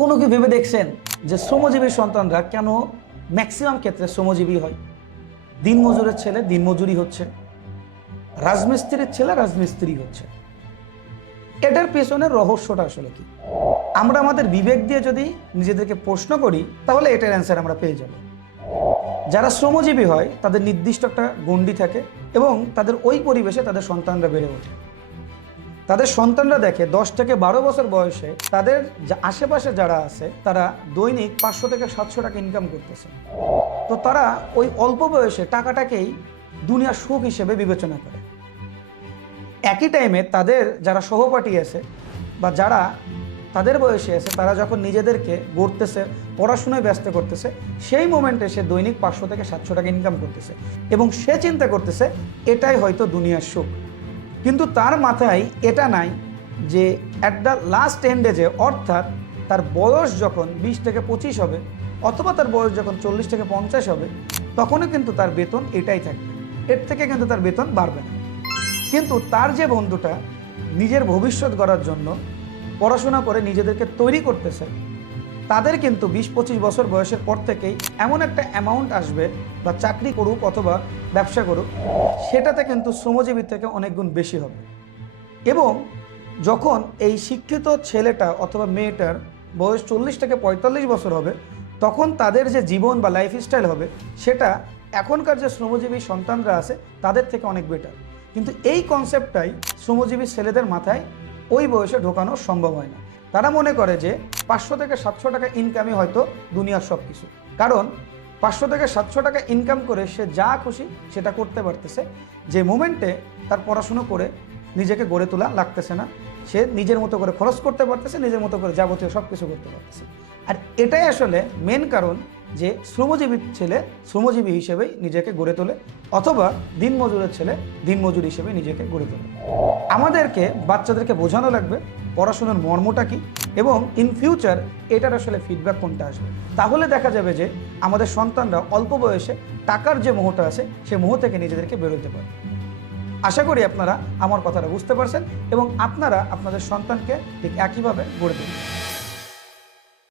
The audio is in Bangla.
কখনো কি ভেবে দেখছেন যে শ্রমজীবী সন্তানরা কেন ম্যাক্সিমাম ক্ষেত্রে শ্রমজীবী হয়? দিনমজুরের ছেলে দিনমজুরি হচ্ছে, রাজমিস্ত্রির ছেলে রাজমিস্ত্রি হচ্ছে। এটার পেছনের রহস্যটা আসলে কি? আমরা আমাদের বিবেক দিয়ে যদি নিজেদেরকে প্রশ্ন করি তাহলে এটার অ্যান্সার আমরা পেয়ে যাব। যারা শ্রমজীবী হয় তাদের নির্দিষ্ট একটা গণ্ডি থাকে এবং তাদের ওই পরিবেশে তাদের সন্তানরা বেড়ে ওঠে। তাদের সন্তানরা দেখে 10 থেকে 12 বছর বয়সে তাদের আশেপাশে যারা আছে তারা দৈনিক 500 থেকে 700 টাকা ইনকাম করতেছে। তো তারা ওই অল্প বয়সে টাকাটাকেই দুনিয়ার সুখ হিসেবে বিবেচনা করে। একই টাইমে তাদের যারা সহপাঠী আছে বা যারা তাদের বয়সে আছে তারা যখন নিজেদেরকে গড়তেছে, পড়াশোনায় ব্যস্ত করতেছে, সেই মোমেন্টে সে দৈনিক 500 থেকে 700 টাকা ইনকাম করতেছে এবং সে চিন্তা করতেছে এটাই হয়তো দুনিয়ার সুখ। কিন্তু তার মাথায় এটা নাই যে অ্যাট দ্য লাস্ট এন্ডে অর্থাৎ তার বয়স যখন 20 থেকে 25 হবে অথবা তার বয়স যখন 40 থেকে 50 হবে তখনও কিন্তু তার বেতন এটাই থাকবে, এর থেকে কিন্তু তার বেতন বাড়বে না। কিন্তু তার যে বন্ধুটা নিজের ভবিষ্যৎ গড়ার জন্য পড়াশোনা করে নিজেদেরকে তৈরি করতেছে, তাদের কিন্তু 20-25 বছর বয়সের পর থেকেই এমন একটা অ্যামাউন্ট আসবে বা চাকরি করুক অথবা ব্যবসা করুক, সেটাতে কিন্তু শ্রমজীবীর থেকে অনেক গুণ বেশি হবে। এবং যখন এই শিক্ষিত ছেলেটা অথবা মেয়েটার বয়স 40 থেকে 45 বছর হবে তখন তাদের যে জীবন বা লাইফস্টাইল হবে সেটা এখনকার যে শ্রমজীবী সন্তানরা আছে তাদের থেকে অনেক বেটার। কিন্তু এই কনসেপ্টটাই শ্রমজীবী ছেলেদের মাথায় ওই বয়সে ঢোকানো সম্ভব হয় না। তারা মনে করে যে 500 থেকে 700 টাকা ইনকামই হয়তো দুনিয়ার সব কিছু। কারণ 500 থেকে 700 টাকা ইনকাম করে সে যা খুশি সেটা করতে পারতেছে, যে মোমেন্টে তার পড়াশুনো করে নিজেকে গড়ে তোলা লাগতেছে না, সে নিজের মতো করে খরচ করতে পারতেছে, নিজের মতো করে যাবতীয় সব কিছু করতে পারতেছে। আর এটাই আসলে মেন কারণ যে শ্রমজীবী ছেলে শ্রমজীবী হিসেবেই নিজেকে গড়ে তোলে অথবা দিনমজুরের ছেলে দিনমজুর হিসেবে নিজেকে গড়ে তোলে। আমাদেরকে বাচ্চাদেরকে বোঝানো লাগবে পড়াশোনার মর্মটা কী এবং ইন ফিউচার এটার আসলে ফিডব্যাক কোনটা আসবে। তাহলে দেখা যাবে যে আমাদের সন্তানরা অল্প বয়সে টাকার যে মোহটা আছে সে মোহ থেকে নিজেদেরকে বেরোতে পারে। আশা করি আপনারা আমার কথাটা বুঝতে পারছেন এবং আপনারা আপনাদের সন্তানকে ঠিক একইভাবে গড়ে তুলবেন।